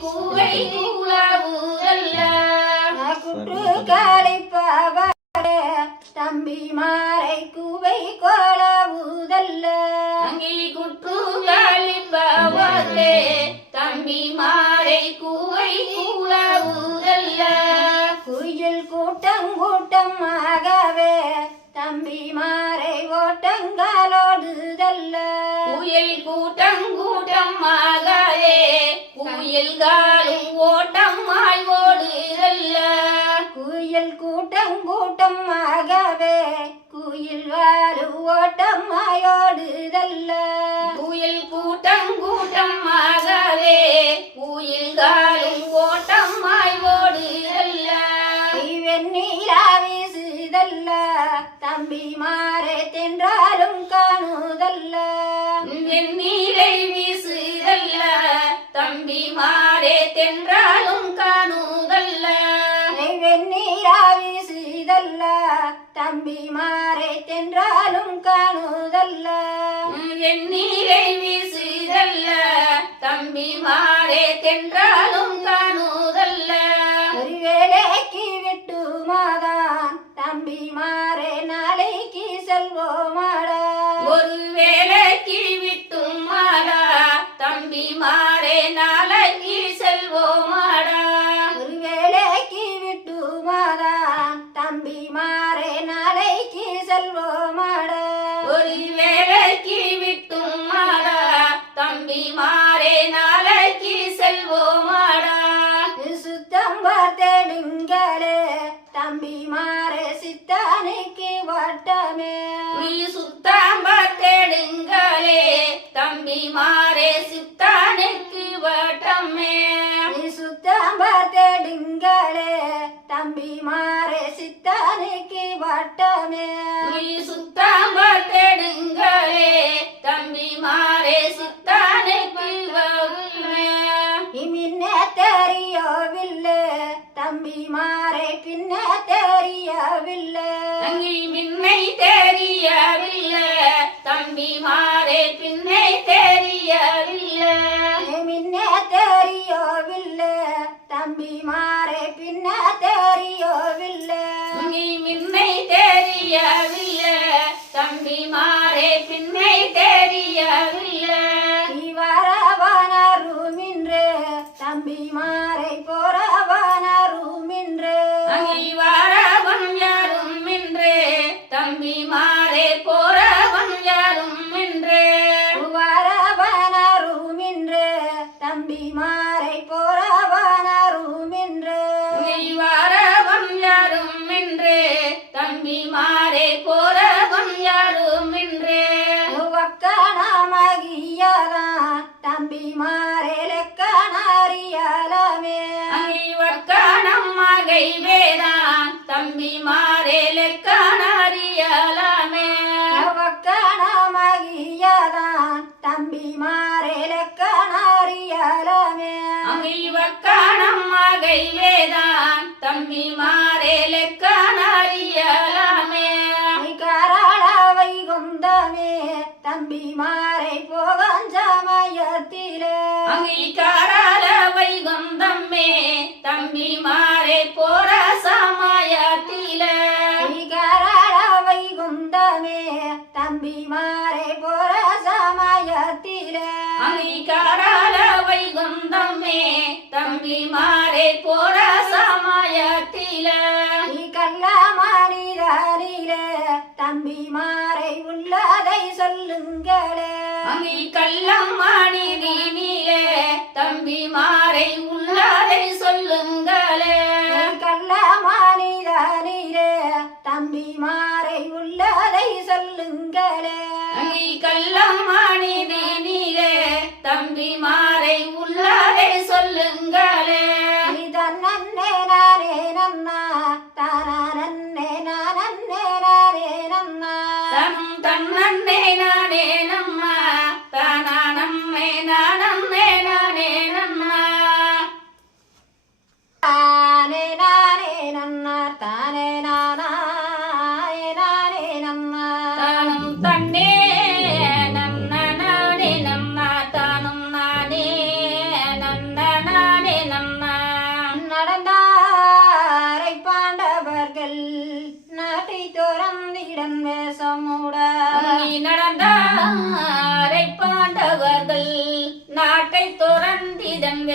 கூவை கூலாவுதல்ல குற்று காளிப்பாவாட தம்பி மாறை கூவை கோலாவுதல்ல தங்கி குட்டுகளின் பாவாக்கே தம்பி மாறை கூவை கூலாவுதல்ல குயில் கூட்டம் கூட்டமாகவே தம்பி மாறை ஓட்டங்காலோடுதல்ல குயில் கூட்டம் கூட்டமாகவே குயில்காலும் ஓட்டம் ஓடுதல்ல குயில் கூட்டம் கூட்டமாகவே குயில் வாரு ஓட்டமாயோடுதல்ல குயில் கூட்டம் கூட்டமாகவே குயில்காலும் தென்றாலும் காணுதல்ல. வெந்நீரை வீசுதல்ல. தம்பி மாடே தென்றாலும் தம்பி மாறே பின்ன தெரியவில்லை. தங்கி மின்னை தெரியவில்லை. தம்பி மாறே பின்னை தெரிய மாறே லெக்கானறியலாமே கராள வைகுந்தமே தம்பி மாறை போகஞ்சமயத்திலே அங்கீகாரால வைகுந்தம்மே தம்பி மாறே போற தம்பி மாறை போற சமயத்திலே. அங்கீகாரால வைகுந்தம்மே தம்பி மாறே போற சமயத்தில. கள்ள மனிதனிலே தம்பி மாறை உள்ளதை சொல்லுங்களே. அங்கி கள்ளம்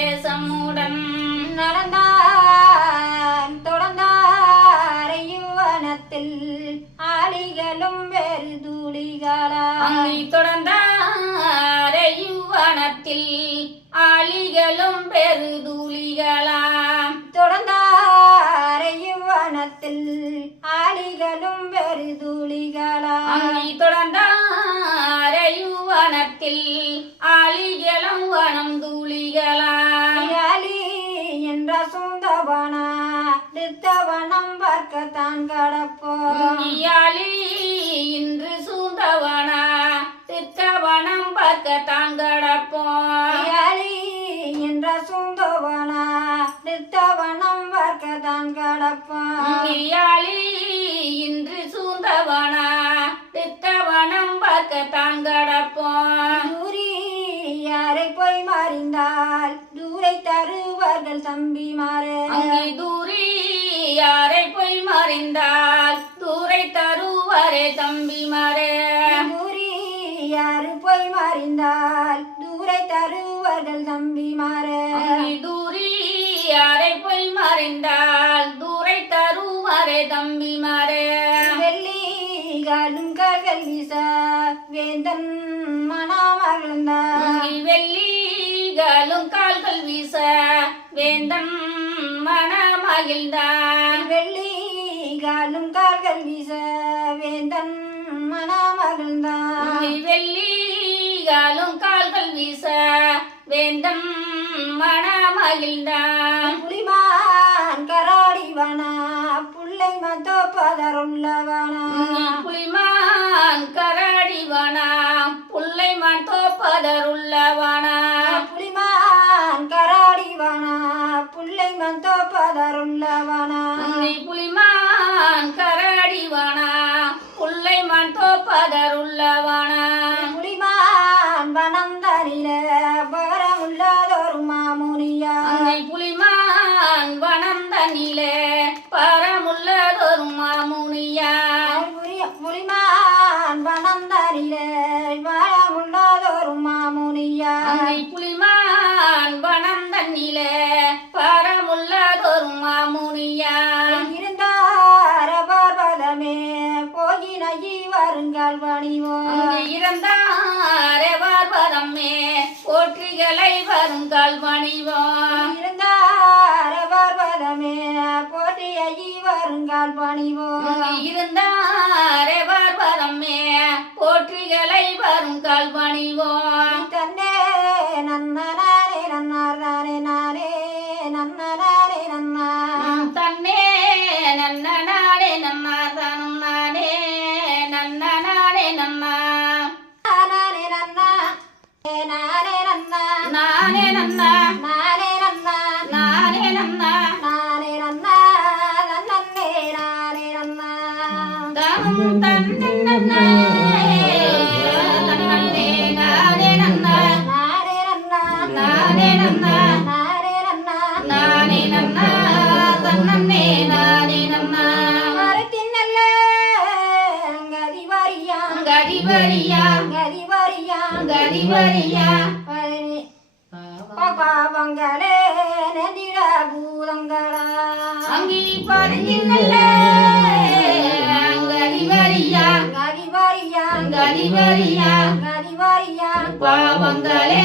வேஷமுடன் நடந்தான். தொடர்ந்தாரை யுவனத்தில் ஆளிகளும் வேறு தூளிகளா அங்கி தொடர்ந்தாரை யுவனத்தில் ஆளிகளும் பெருதூளிகளாம் தொடர்ந்தாரை யுவனத்தில் ஆளிகளும் வேறு தூளிகளா அங்கி தொடர்ந்தாரை யுவனத்தில் ஆளிகளும் வனம் தூளிகளாம். ஆளி என்ற சுந்தவனா நித்தவனம் பார்க்கத்தான் கடப்போம் நீயாளி இன்று சூந்தவனா தித்தவனம் பார்க்க தாங்கடப்போம் ஆளி என்ற சுந்தவனா நித்தவனம் பார்க்கத்தான் கடப்போம் நீயாளி இன்று சூந்தவனா தித்தவனம் பார்க்க தருவார்கள் தம்பிமாரே அங்கே தூரி யாரை போய் மறைந்தால்? தூரை தருவாரே தம்பிமாரே தூரி யாரு போய் மறிந்தால்? தூரை தருவார்கள் தம்பிமாரே அங்கே தூரி யாரை போய் மறைந்தால்? தூரை தருவாரே தம்பிமாரே வெள்ளி காலும் கால்கள் வீச வேந்தன் மணமகிழ்ந்தான் அங்கே வெள்ளிகளும் கால்கள் வீச வேந்தன் மனமகிழ்ந்தான் வெள்ளி காலும் கால்கள் வீச வேந்தன் மணமகிழ்ந்தான் அங்கே வெள்ளிகளும் கால்கள் வீச வேந்தன் மனமகிழ்ந்தான் புலிமான் கராடிவனா புள்ளை மத்தோ பதருள்ளவனா புலிமான் கரடிவனா புல்லை மண் தோப்பதருள்ளவனா புள்ளை மத்தோ பதருள்ளவனா புலிமான் கரடிவனா புல்லை மண் வருங்கால் பணிவோம் இருந்தார பார்வதமே போற்றிய வருங்கால் பணிவோம் அங்கு இருந்தாரே பார்வதம்மே போற்றிகளை வருங்கால் பணிவோம் தன்னே நன்ன நானே நன்னார் தானே நானே நன்ன. நானே நன்னா தன்னே நன்ன நானே நன்னாதானும் நானே நன்ன. நானே நன்னா. நானே நன்னா கதிவரியா கதிவரியா கதிவரியா பாவங்களே நெதிட பூதங்களா. அங்கி பறிஞ்சின்னல்ல கதிவரியா கதிவரியா கதிவரியா கதிவரியா பாவங்களே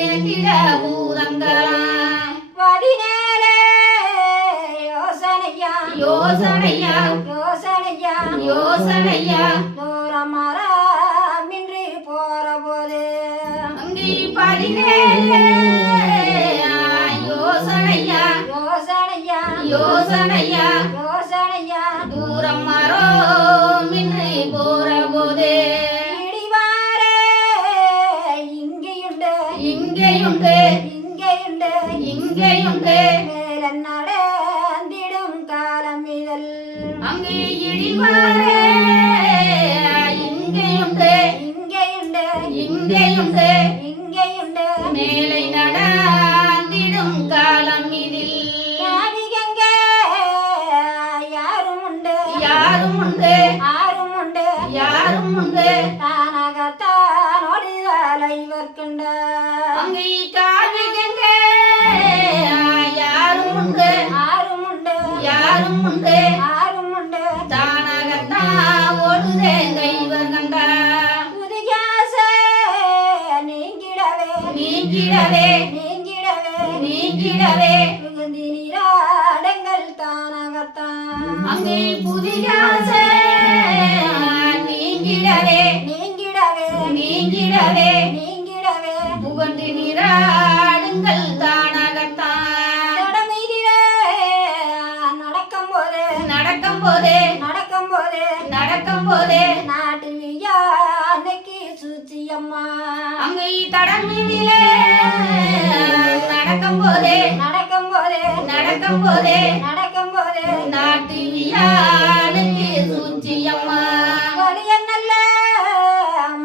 நெத்திட பூதங்களா. பதினேழு யோசனையா. யோசனையா. யோசனையா. யோசனையா. நடக்கும் போதே நடக்கும் போது நடக்கும் போதே நாட்டு யானைக்கு சூச்சியம்மா அங்கே தடம் மீதிலே நடக்கும் போதே நடக்கும் போது நடக்கும் போதே நடக்கும் போது நாட்டு யானைக்கு சூச்சியம்மா நல்ல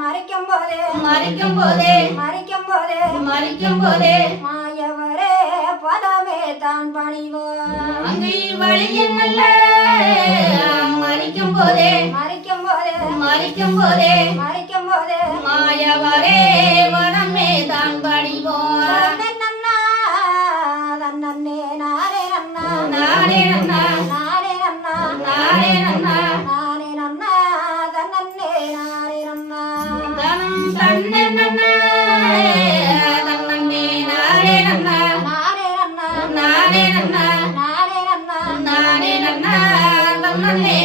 மறைக்கும் போது மறிக்கும் போதே மறைக்கும் போது மறிக்கும் போதே மாயவரே பதமே தான் பணிவோம் அங்கே வழியில் நல்ல மறிக்கும் போதே மறைக்கும் போது மறிக்கும் போதே மறைக்கும் போது மாயவரே வனமே தான் படிவோம் நானே நன்னா. நானே நன்னா. நானே நன்னா. நானே நன்னா. நன்னா